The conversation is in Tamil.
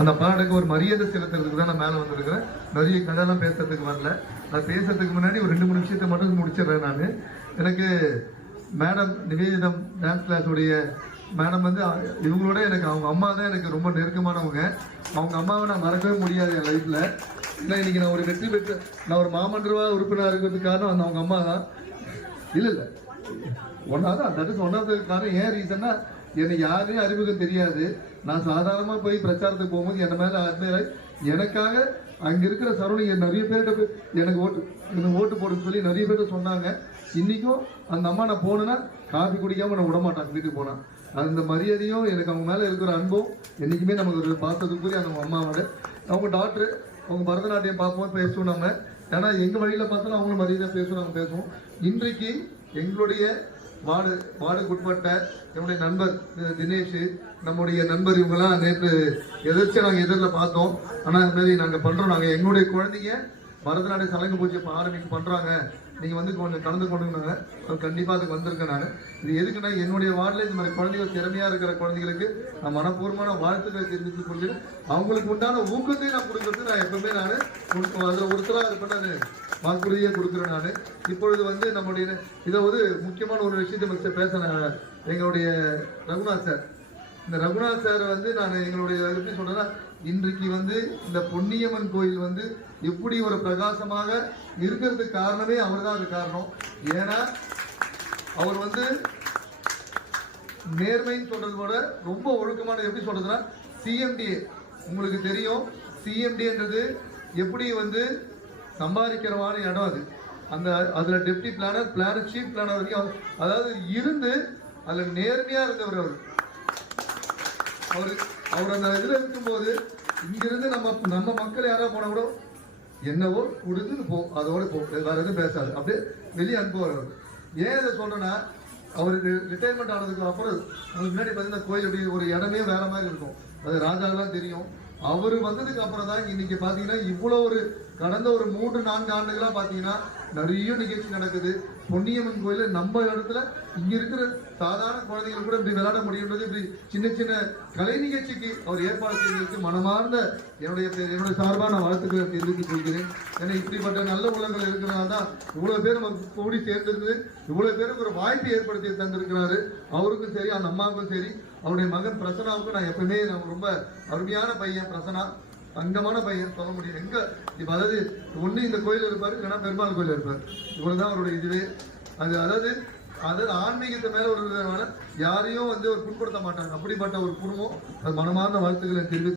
அந்த பாடலுக்கு ஒரு மரியாதை செலுத்துறதுக்கு தான் நான் மேலே வந்திருக்கிறேன். நிறைய கதையெல்லாம் பேசுறதுக்கு வரல. நான் பேசுறதுக்கு முன்னாடி ஒரு 2-3 விஷயத்தை மட்டும் முடிச்சிடுறேன். நான் எனக்கு மேடம் நிவேதிதம் டான்ஸ் கிளாஸ் உடைய மேடம் வந்து இவங்களோட எனக்கு அவங்க அம்மா தான் எனக்கு ரொம்ப நெருக்கமானவங்க. அவங்க அம்மாவை நான் மறக்கவே முடியாது என் லைஃப்ல. ஏன்னா இன்னைக்கு நான் ஒரு வெற்றி பெற்று நான் ஒரு மாமன்ற உறுப்பினர் இருக்கிறதுக்கு காரணம் அந்த அவங்க அம்மா தான். இல்லை ஒன்னாவது that is one of the காரணம். ஏன் ரீசன்னா என்னை யாரையும் அறிமுகம் தெரியாது. நான் சாதாரணமாக போய் பிரச்சாரத்துக்கு போகும்போது என்ன மேலே எனக்காக அங்கே இருக்கிற சரௌண்டிங் நிறைய பேர்கிட்ட எனக்கு ஓட்டு போடுன்னு சொல்லி நிறைய பேர்கிட்ட சொன்னாங்க. இன்றைக்கும் அந்த அம்மா நான் போனேன்னா காஃபி குடிக்காமல் நான் விடமாட்டாங்க வீட்டுக்கு போனேன். அந்த மரியாதையும் எனக்கு அவங்க மேலே இருக்கிற அன்பும் என்றைக்குமே நமக்கு ஒரு பாசத்துக்குரிய அந்த அம்மாவோட அவங்க டாக்டரு அவங்க பரதநாட்டியம் பார்ப்போம் பேசுவோம் நம்ம. ஏன்னா எங்கள் வழியில் பார்த்தாலும் அவங்களும் மரியாதையாக பேசுவோம் பேசுவோம். இன்றைக்கு எங்களுடைய வார்டுக்கு உட்பட்ட என்னுடைய நண்பர் தினேஷ், நம்முடைய நண்பர் இவங்கெல்லாம் நேற்று எதிர்த்து நாங்கள் எதிரில் பார்த்தோம். ஆனால் இது மாதிரி நாங்கள் பண்ணுறோம். நாங்கள் எங்களுடைய குழந்தைங்க பரதநாட்டிய சலங்கு பூஜை இப்போ ஆரம்பிக்க பண்ணுறாங்க, நீங்கள் வந்து கொஞ்சம் கலந்து கொண்டுங்க. அது கண்டிப்பாக அதுக்கு வந்திருக்கேன் நான். இது எதுக்குன்னா என்னுடைய வார்டில் இந்த மாதிரி குழந்தைகள் திறமையாக இருக்கிற குழந்தைகளுக்கு நான் மனப்பூர்வமான வாழ்த்துக்களை தெரிவித்து கொண்டு அவங்களுக்கு உண்டான ஊக்கத்தை நான் கொடுக்கறது நான் எப்பவுமே நான் அதில் ஒருத்தராக இருப்பேன்னு வாக்குறுதியே கொடுக்குறேன் நான். இப்பொழுது வந்து நம்முடைய இதை ஒரு முக்கியமான ஒரு விஷயத்தை பேசினேன். எங்களுடைய ரகுநாத் சார், இந்த ரகுநாத் சார் வந்து நான் எங்களுடைய எப்படி சொல்றேன்னா இன்றைக்கு வந்து இந்த பொன்னியம்மன் கோயில் வந்து எப்படி ஒரு பிரகாசமாக இருக்கிறதுக்கு காரணமே அவர் தான் அது காரணம். ஏன்னா அவர் வந்து நேர்மைன்னு சொல்றது கூட ரொம்ப ஒழுக்கமான எப்படி சொல்றதுன்னா சிஎம்டிஏ உங்களுக்கு தெரியும். சிஎம்டின்றது எப்படி வந்து சம்பாதிக்கிறமான இடம் அது. அந்த அதுல டெப்டி பிளானர் சீஃப் பிளானர் வரைக்கும் அதாவது இருந்து அதுல நேர்மையா இருந்தவர் அவர் அந்த இதுல இருக்கும்போது இங்கிருந்து நம்ம மக்கள் யாராவது போனா கூட என்னவோ கொடுத்துன்னு போ, அதோட போ, வேற எதுவும் பேசாது, அப்படியே வெளியே அனுப்புவார் அவர். ஏன் இதை சொல்றேன்னா அவருக்கு ரிட்டையர்மெண்ட் ஆனதுக்கு அப்புறம் அதுக்கு முன்னாடி பார்த்தீங்கன்னா கோயில் அப்படி ஒரு இடமே வேற மாதிரி இருக்கும். அது ராஜாவெல்லாம் தெரியும். அவர் வந்ததுக்கு அப்புறம் தான் இன்னைக்கு பார்த்தீங்கன்னா இவ்வளோ ஒரு கடந்த ஒரு 3-4 ஆண்டுகளா பார்த்தீங்கன்னா நிறைய நிகழ்ச்சி நடக்குது. பொன்னியம்மன் கோயில நம்ம இடத்துல இங்க இருக்கிற சாதாரண குழந்தைகள் கூட இப்படி விளையாட முடியுன்றது இப்படி சின்ன சின்ன கலை நிகழ்ச்சிக்கு அவர் ஏற்பாடு செய்வதற்கு மனமார்ந்த என்னுடைய சார்பான வாழ்த்துக்களை தெரிவித்துக் கொள்கிறேன். ஏன்னா இப்படிப்பட்ட நல்ல உள்ளங்கள் இருக்கிறதா தான் இவ்வளவு பேர் நமக்கு கூடி சேர்ந்திருந்து இவ்வளவு பேருக்கு ஒரு வாய்ப்பை ஏற்படுத்தி தந்திருக்கிறாரு. அவருக்கும் சரி அந்த அம்மாவுக்கும் சரி அவருடைய மகன் பிரசனாவுக்கும் நான் எப்பவுமே ரொம்ப அருமையான பையன் பிரசனா, தங்கமான பையன் சொல்ல முடியும். எங்க இப்ப அதாவது ஒண்ணு இந்த கோயில் இருப்பாரு, இல்லைன்னா பெருமாள் கோயில் இருப்பாரு. இவ்வளவுதான் அவருடைய இதுவே. அதாவது ஆன்மீகத்தை மேல ஒரு விதமான யாரையும் வந்து ஒரு புண்படுத்த மாட்டாங்க. அப்படிப்பட்ட ஒரு குடும்பம். அது மனமார்ந்த வாழ்த்துக்களை தெரிவித்து